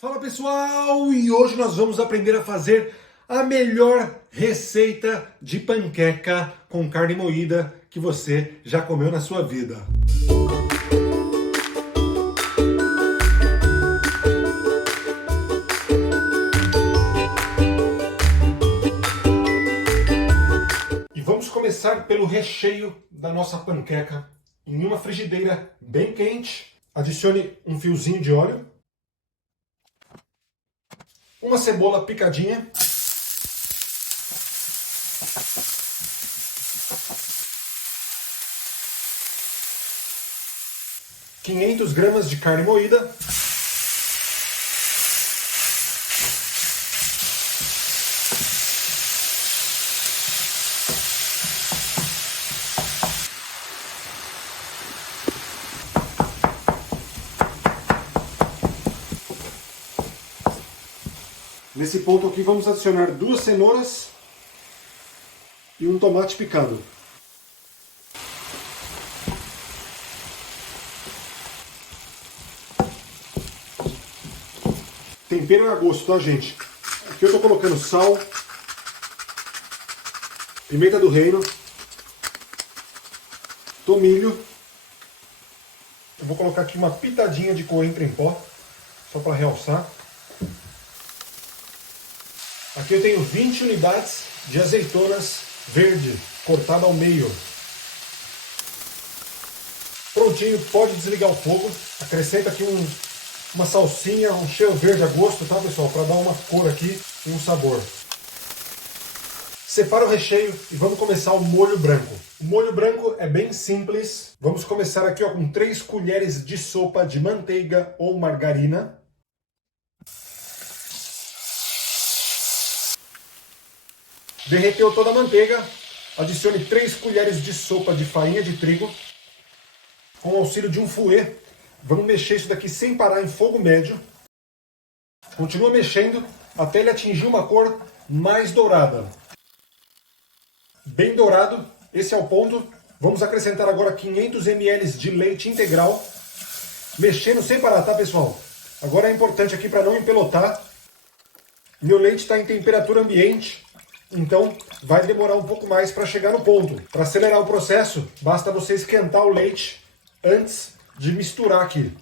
Fala pessoal, e hoje nós vamos aprender a fazer a melhor receita de panqueca com carne moída que você já comeu na sua vida. E vamos começar pelo recheio da nossa panqueca. Em uma frigideira bem quente, adicione um fiozinho de óleo, uma cebola picadinha, ,500 gramas de carne moída, nesse ponto aqui vamos adicionar 2 cenouras e um tomate picado. Tempero a gosto, tá, gente? Aqui eu estou colocando sal, pimenta do reino, tomilho. Eu vou colocar aqui uma pitadinha de coentro em pó, só para realçar. Aqui eu tenho 20 unidades de azeitonas verde, cortada ao meio. Prontinho, pode desligar o fogo. Acrescenta aqui uma salsinha, um cheiro verde a gosto, tá, pessoal? Para dar uma cor aqui e um sabor. Separa o recheio e vamos começar o molho branco. O molho branco é bem simples. Vamos começar aqui ó, com 3 colheres de sopa de manteiga ou margarina. Derreteu toda a manteiga, adicione 3 colheres de sopa de farinha de trigo. Com o auxílio de um fouet, vamos mexer isso daqui sem parar em fogo médio. Continua mexendo até ele atingir uma cor mais dourada. Bem dourado, esse é o ponto. Vamos acrescentar agora 500 ml de leite integral. Mexendo sem parar, tá, pessoal? Agora é importante aqui para não empelotar. Meu leite está em temperatura ambiente. Então vai demorar um pouco mais para chegar no ponto. Para acelerar o processo, basta você esquentar o leite antes de misturar aqui.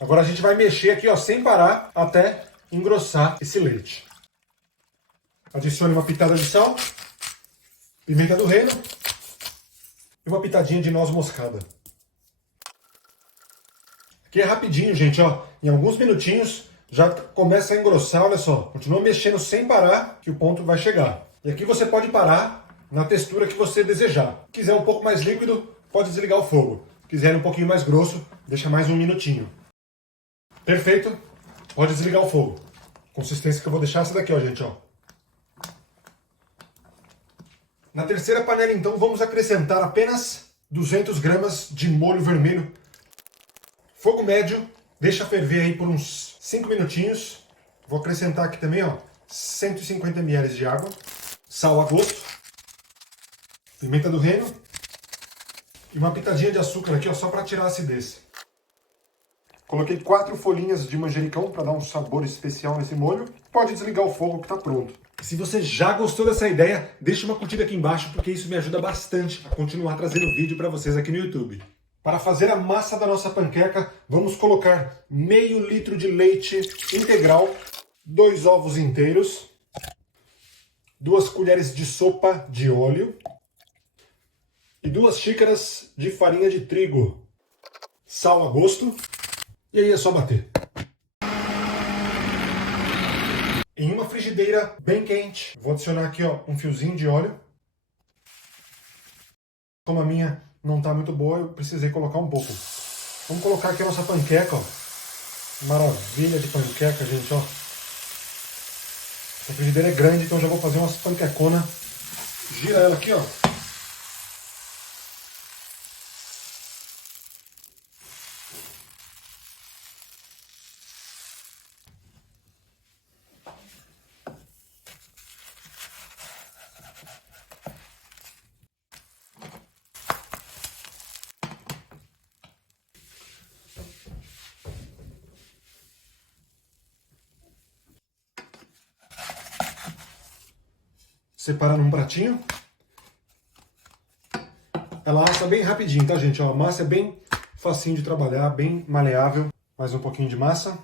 Agora a gente vai mexer aqui ó, sem parar até engrossar esse leite. Adicione uma pitada de sal, pimenta do reino e uma pitadinha de noz moscada. Aqui é rapidinho, gente, ó. Em alguns minutinhos já começa a engrossar, olha só. Continua mexendo sem parar que o ponto vai chegar. E aqui você pode parar na textura que você desejar. Se quiser um pouco mais líquido, pode desligar o fogo. Se quiser um pouquinho mais grosso, deixa mais um minutinho. Perfeito. Pode desligar o fogo. Consistência que eu vou deixar essa daqui, ó, gente, ó. Na terceira panela, então, vamos acrescentar apenas 200 gramas de molho vermelho. Fogo médio. Deixa ferver aí por uns 5 minutinhos. Vou acrescentar aqui também, ó, 150 ml de água, sal a gosto, pimenta do reino e uma pitadinha de açúcar aqui, ó, só para tirar a acidez. Coloquei 4 folhinhas de manjericão para dar um sabor especial nesse molho. Pode desligar o fogo que está pronto. Se você já gostou dessa ideia, deixa uma curtida aqui embaixo porque isso me ajuda bastante a continuar trazendo vídeo para vocês aqui no YouTube. Para fazer a massa da nossa panqueca, vamos colocar meio litro de leite integral, 2 ovos inteiros, 2 colheres de sopa de óleo e 2 xícaras de farinha de trigo, sal a gosto, e aí é só bater. Em uma frigideira bem quente, vou adicionar aqui ó, um fiozinho de óleo. Como a minha não está muito boa, eu precisei colocar um pouco. Vamos colocar aqui a nossa panqueca, ó. Maravilha de panqueca, gente, ó. A frigideira é grande, então já vou fazer umas panqueconas. Gira ela aqui, ó. Separa num pratinho. Ela assa bem rapidinho, tá, gente? Ó, a massa é bem facinho de trabalhar, bem maleável. Mais um pouquinho de massa.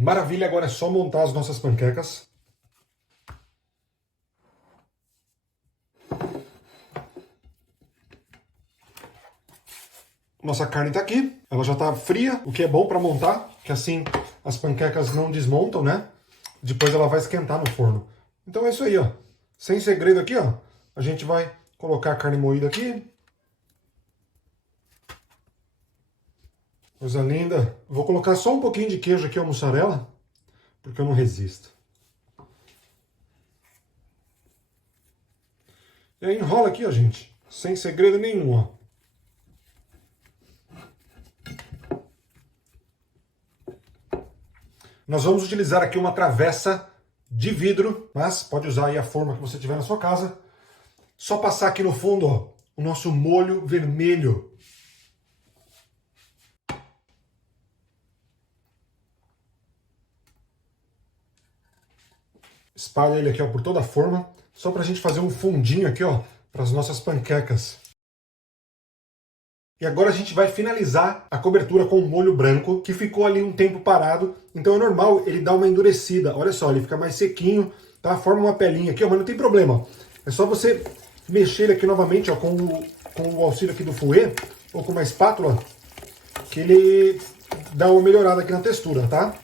Maravilha, agora é só montar as nossas panquecas. Nossa carne está aqui, ela já está fria, o que é bom para montar, que assim as panquecas não desmontam, né? Depois ela vai esquentar no forno. Então é isso aí, ó. Sem segredo aqui, ó. A gente vai colocar a carne moída aqui. Coisa linda. Vou colocar só um pouquinho de queijo aqui, ó, mussarela, porque eu não resisto. E aí enrola aqui, ó, gente. Sem segredo nenhum, ó. Nós vamos utilizar aqui uma travessa de vidro, mas pode usar aí a forma que você tiver na sua casa. Só passar aqui no fundo, ó, o nosso molho vermelho. Espalha ele aqui, ó, por toda a forma, só pra gente fazer um fundinho aqui, ó, para as nossas panquecas. E agora a gente vai finalizar a cobertura com o molho branco, que ficou ali um tempo parado. Então é normal ele dar uma endurecida. Olha só, ele fica mais sequinho, tá? Forma uma pelinha aqui, ó, mas não tem problema. É só você mexer ele aqui novamente, ó, com o auxílio aqui do fouet, ou com uma espátula, que ele dá uma melhorada aqui na textura, tá?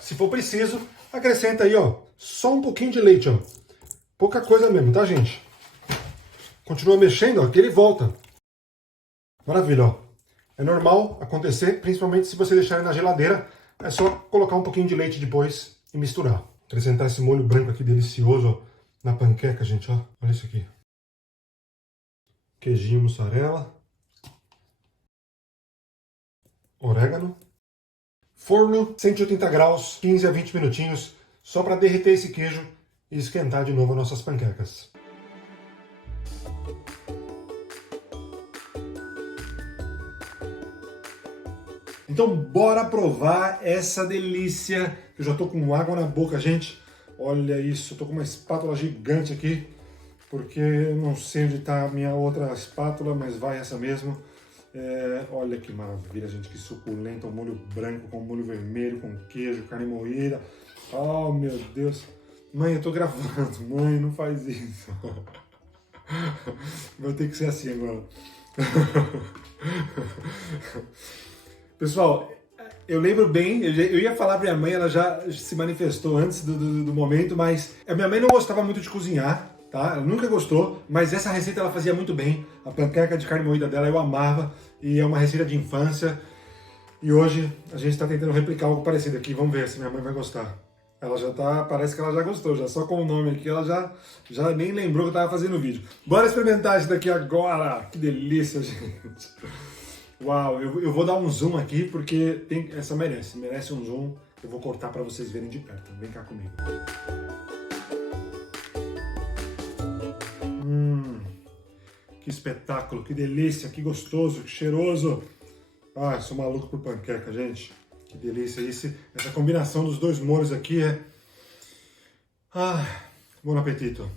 Se for preciso, acrescenta aí, ó, só um pouquinho de leite, ó. Pouca coisa mesmo, tá, gente? Continua mexendo, ó, que ele volta. Maravilha, ó. É normal acontecer, principalmente se você deixar ele na geladeira. É só colocar um pouquinho de leite depois e misturar. Acrescentar esse molho branco aqui delicioso, ó, na panqueca, gente, ó. Olha isso aqui. Queijinho mussarela. Orégano. Forno, 180 graus, 15 a 20 minutinhos, só para derreter esse queijo e esquentar de novo as nossas panquecas. Então bora provar essa delícia. Eu já tô com água na boca, gente. Olha isso, eu tô com uma espátula gigante aqui, porque eu não sei onde tá a minha outra espátula, mas vai essa mesmo. Olha que maravilha, gente, que suculenta, o molho branco com molho vermelho, com queijo, carne moída. Oh, meu Deus. Mãe, eu tô gravando. Mãe, não faz isso. Vai ter que ser assim agora. Pessoal, eu lembro bem, eu ia falar pra minha mãe, ela já se manifestou antes do momento, mas a minha mãe não gostava muito de cozinhar, tá? Ela nunca gostou, mas essa receita ela fazia muito bem. A panqueca de carne moída dela eu amava, e é uma receita de infância. E hoje a gente está tentando replicar algo parecido aqui, vamos ver se minha mãe vai gostar. Ela já tá, parece que ela já gostou, já só com o nome aqui, ela já nem lembrou que eu tava fazendo o vídeo. Bora experimentar isso daqui agora! Que delícia, gente! Uau, eu vou dar um zoom aqui porque essa merece um zoom. Eu vou cortar para vocês verem de perto. Vem cá comigo. Que espetáculo, que delícia, que gostoso, que cheiroso. Ah, eu sou maluco por panqueca, gente. Que delícia. Essa combinação dos dois molhos aqui é... Ah, bom apetito.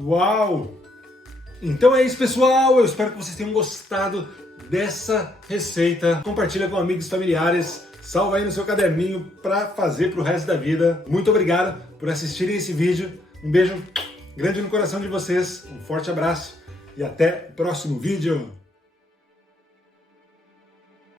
Uau! Então é isso, pessoal. Eu espero que vocês tenham gostado dessa receita. Compartilha com amigos e familiares. Salva aí no seu caderninho para fazer pro resto da vida. Muito obrigado por assistirem esse vídeo. Um beijo grande no coração de vocês. Um forte abraço e até o próximo vídeo.